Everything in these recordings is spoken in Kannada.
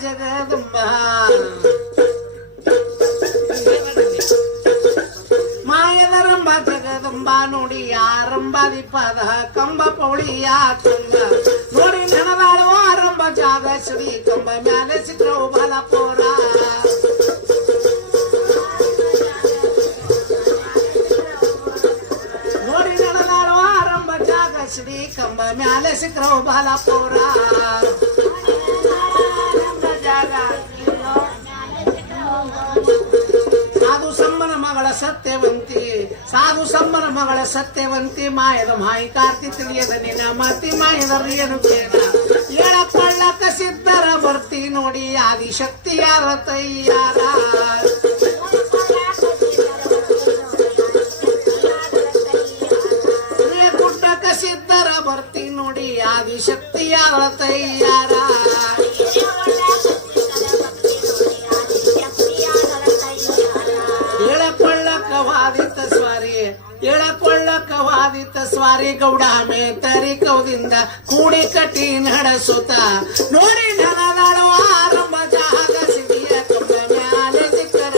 ಜಗದಂಬ ಮಾಯದರಂಬ ಜಗದಂಬ ನೋಡಿ ಯಾರಂಬಾದಿ ಪದ ಕಂಬ ಪೌಳಿಯ ತುಂಗ ನೋಡಿ ನೆನದಾಳುವ ಆರಂಭ ಜಾಗ ಶ್ರೀ ಕಂಬ ಮ್ಯಾಲೆ ಸಿಕ್ಕವು ಬಲಪುರ ನೋಡಿ ನೆನದಾಳುವ ಆರಂಭ ಜಾಗ ಶ್ರೀ ಕಂಬ ಮ್ಯಾಲೆ ಸಿಕ್ಕವು ಬಲಪುರ ಸಾಧು ಸಮ್ಮನ ಮಗಳ ಸತ್ಯವಂತಿ ಮಾಯದ ಮಾಯಿ ಕಾರ್ತಿ ತಿಳಿಯದ ನಿನ್ನ ಮತಿ ಮಾಯದ ಏನು ಕೇಳ ಹೇಳಕೊಳ್ಳಕ ಸಿದ್ಧರ ಬರ್ತಿ ನೋಡಿ ಆದಿಶಕ್ತಿ ಯಾರ ತಯ್ಯಾರ ಗುಡ್ಡಕ ಸಿದ್ಧರ ಬರ್ತಿ ನೋಡಿ ಆದಿಶಕ್ತಿ ಯಾರ ತಯ್ಯಾರ ಎಳಕೊಳ್ಳಕವಾದಿತ ಸ್ವಾರಿ ಗೌಡ ಮೇತರಿ ಕೌದಿಂದ ಕೂಡಿ ಕಟ್ಟಿ ನಡೆಸುತ್ತ ನೋಡಿ ನನದಾಳುವ ಆರಂಭ ಜಾಗ ಸಿಡಿಯ ಕಂಬ ಮ್ಯಾಲೆ ಸಿಕ್ಕರ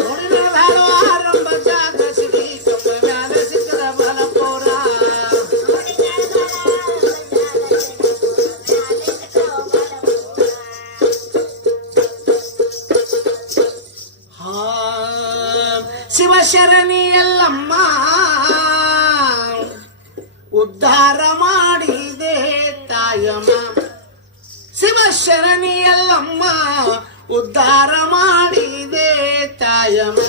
ನೋಡಿ ನನದಾಳುವ ಆರಂಭ ಜಾಗ ಸಿಡಿ ಕಂಬ ಮ್ಯಾಲೆ ಸಿಕ್ಕರ ಬಲಪುರ ಶಿವಶರಣಿ ಎಲ್ಲಮ್ಮ ಉದ್ಧಾರ ಮಾಡಿದೆ ತಾಯಮ್ಮ ಶಿವಶರಣಿ ಎಲ್ಲಮ್ಮ ಉದ್ಧಾರ ಮಾಡಿದೆ ತಾಯಮ್ಮ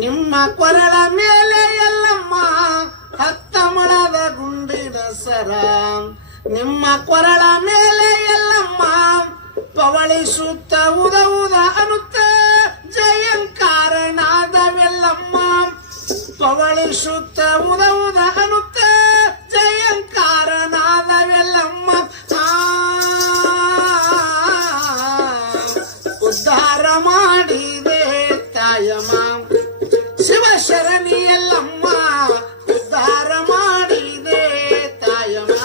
ನಿಮ್ಮ ಕೊರಳ ಮೇಲೆ ಎಲ್ಲಮ್ಮ ಹತ್ತ ಮಳದ ಗುಂಡಿನ ಸರ ನಿಮ್ಮ ಕೊರಳ ಮೇಲೆ ಎಲ್ಲಮ್ಮ ಪವಳಿಸುತ್ತ ಉದ ಉದ ಅನ್ನುತ್ತ ಜಯಂಕಾರನಾದವೆಲ್ಲಮ್ಮ ಪವಳಿಸುತ್ತ ಉದ ಉದ ಅನ್ನುತ್ತ ಜಯಂಕಾರನಾದವೆಲ್ಲಮ್ಮ ಉದ್ಧಾರ ಮಾಡಿದೆ ತಾಯಮ್ಮ ಶಿವಶರಣಿ ಎಲ್ಲಮ್ಮ ಉದ್ಧಾರ ಮಾಡಿದೆ ತಾಯಮ್ಮ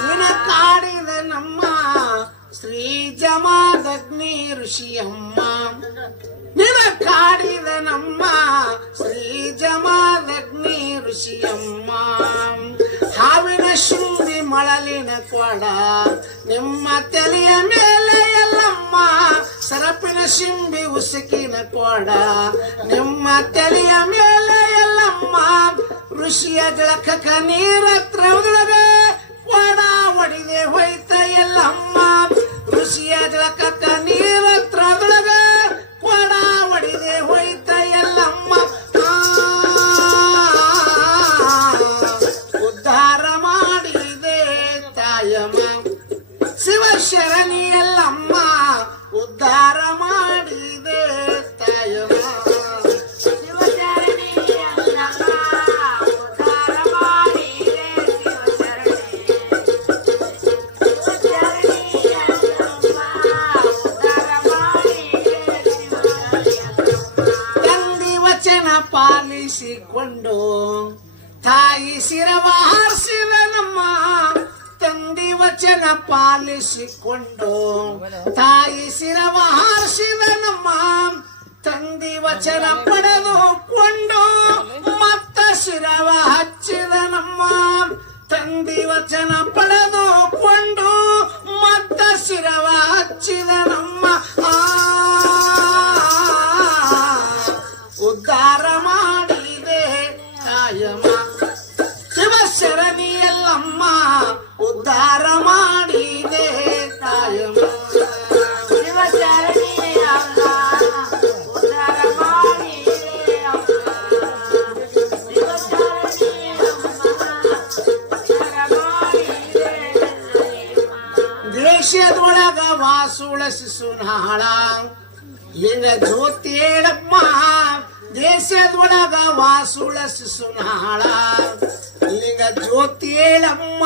ನಿನ ಕಾಡಿದ ನಮ್ಮ ಶ್ರೀ ಜಮಾದಗ್ನಿ ಋಷಿಯಮ್ಮ ನಿನ ಕಾಡಿದ ನಮ್ಮ ಶ್ರೀ ಜಮಾದಗ್ನಿ ಋಷಿಯಮ್ಮ ಹಾವಿನ ಶುಂಭಿ ಮಳಲಿನ ಕೊಡ ನಿಮ್ಮ ತಲೆಯ ಮೇಲೆ ಎಲ್ಲಮ್ಮ ಸರಪಿನ ಶಿಂಬಿ ಉಸುಕಿನ ಕೊಡ ನಿಮ್ಮ ತಲೆಯ ಮೇಲೆ ಎಲ್ಲಮ್ಮ ಋಷಿಯ ಜಳಕಕ ನೀರತ್ರ ಉದುಳದೆ ಕೊಡ ಒಡಿದೆ ಹೋಯ್ತ ಎಲ್ಲಮ್ಮ ಋಷಿಯ ಜಳಕಕ ನೀರತ್ರ ಉದುಳದೆ ಕೊಡ ಒಡಿದೆ ಹೋಯ್ತ ಎಲ್ಲಮ್ಮ ಉದ್ಧಾರ ಮಾಡಿದೆ ತಾಯಮ್ಮ ಶಿವಶರಣಿ ಎಲ್ಲಮ್ಮ ಉದ್ಧಾರ ಮಾಡಿದೆ ತಾಯಮ್ಮ ಪಾಲಿಸಿಕೊಂಡು ತಾಯಿ ಶಿರವ ಹಾರಿಸಿದ ನಮ್ಮ ತಂದಿ ವಚನ ಪಾಲಿಸಿಕೊಂಡು ತಾಯಿ ಶಿರವ ಹಾರಿಸಿದ ನಮ್ಮ ತಂದಿ ವಚನ ಪಡೆದುಕೊಂಡು ಮತ್ತ ಶಿರವ ಹಚ್ಚಿದ ನಮ್ಮ ತಂದಿ ವಚನ ಪಡೆದುಕೊಂಡು ಮತ್ತ ಶಿರವ ಹಚ್ಚಿದ ನಮ್ಮ ಉದ್ಧಾರ ಮಾಡಿದೆ ತಾಯಮ್ಮ ಶಿವಶರಣಿ ಎಲ್ಲಮ್ಮ ಉದ್ಧಾರ ಮಾಡಿದೆ ತಾಯಮ್ಮ ಶಿವಶರಣಿ ಅಲ್ಲ ಉದ್ಧಾರ ಮಾಡಿದೆ ತುಳಸಿಸುನಾಳ ಲಿಂಗ ಜ್ಯೋತಿಯೇಳಮ್ಮ ದೇಶದೊಳಗ ವಾಸುಳಸಿಸುನಾಳ ಲಿಂಗ ಜ್ಯೋತಿಯೇಳಮ್ಮ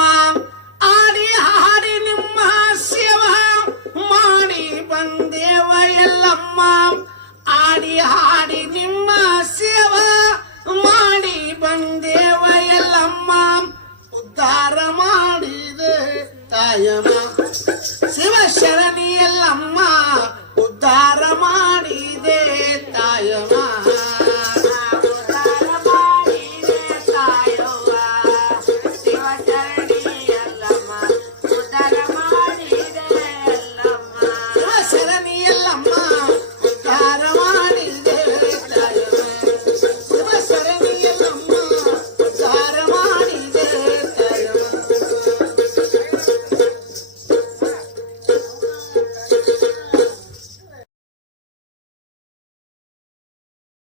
ಆಡಿ ಹಾಡಿ ನಿಮ್ಮ ಸೇವಾ ಮಾಡಿ ಬಂದೇವ ಎಲ್ಲಮ್ಮ ಆಡಿ ಹಾಡಿ ನಿಮ್ಮ ಸೇವಾ ಮಾಡಿ ಬಂದೇವ ಎಲ್ಲಮ್ಮ ಉದ್ಧಾರ ಮಾಡಿದೆ ತಾಯಮ್ಮ ಶಿವಶರಣಿ ಎಲ್ಲಮ್ಮ ಉದ್ಧಾರ ಮಾಡಿದೆ ತಾಯಮ್ಮ